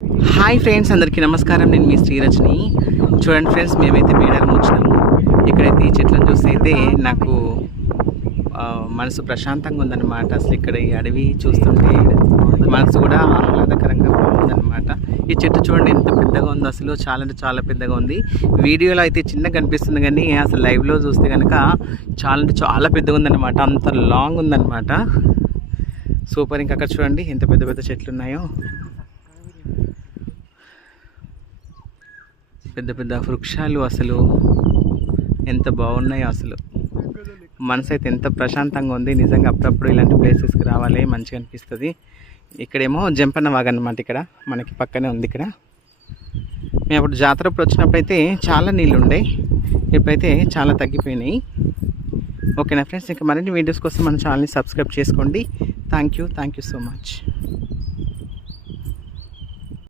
Hi friends, అందరికీ నమస్కారం. నేను మీ శ్రీరజని. చూడండి ఫ్రెండ్స్, మేమైతే మేడారం వచ్చినాము. ఇక్కడైతే ఈ చెట్లను చూస్తే అయితే నాకు మనసు ప్రశాంతంగా ఉందన్నమాట. అసలు ఇక్కడ ఈ అడవి చూస్తుంటే మనసు కూడా ఆహ్లాదకరంగా ఉందన్నమాట. ఈ చెట్టు చూడండి ఎంత పెద్దగా ఉందో, అసలు చాలా అంటే చాలా పెద్దగా ఉంది. వీడియోలో అయితే చిన్నగా కనిపిస్తుంది కానీ అసలు లైవ్లో చూస్తే కనుక చాలా అంటే చాలా పెద్దగా ఉందన్నమాట. అంత లాంగ్ ఉందన్నమాట. సూపర్. ఇంకా అక్కడ చూడండి ఎంత పెద్ద పెద్ద చెట్లు ఉన్నాయో, పెద్ద పెద్ద వృక్షాలు అసలు ఎంత బాగున్నాయో. అసలు మనసు అయితే ఎంత ప్రశాంతంగా ఉంది నిజంగా. అప్పుడప్పుడు ఇలాంటి ప్లేసెస్కి రావాలి, మంచిగా అనిపిస్తుంది. ఇక్కడేమో జంపన్న వాగు అన్నమాట. ఇక్కడ మనకి పక్కనే ఉంది. ఇక్కడ మేము అప్పుడు జాతరప్పుడు వచ్చినప్పుడు అయితే చాలా నీళ్ళు ఉండే, ఇప్పుడైతే చాలా తగ్గిపోయినాయి. ఓకేనా ఫ్రెండ్స్, ఇంకా మరిన్ని వీడియోస్ కోసం మన ఛానల్ని సబ్స్క్రైబ్ చేసుకోండి. Thank you so much.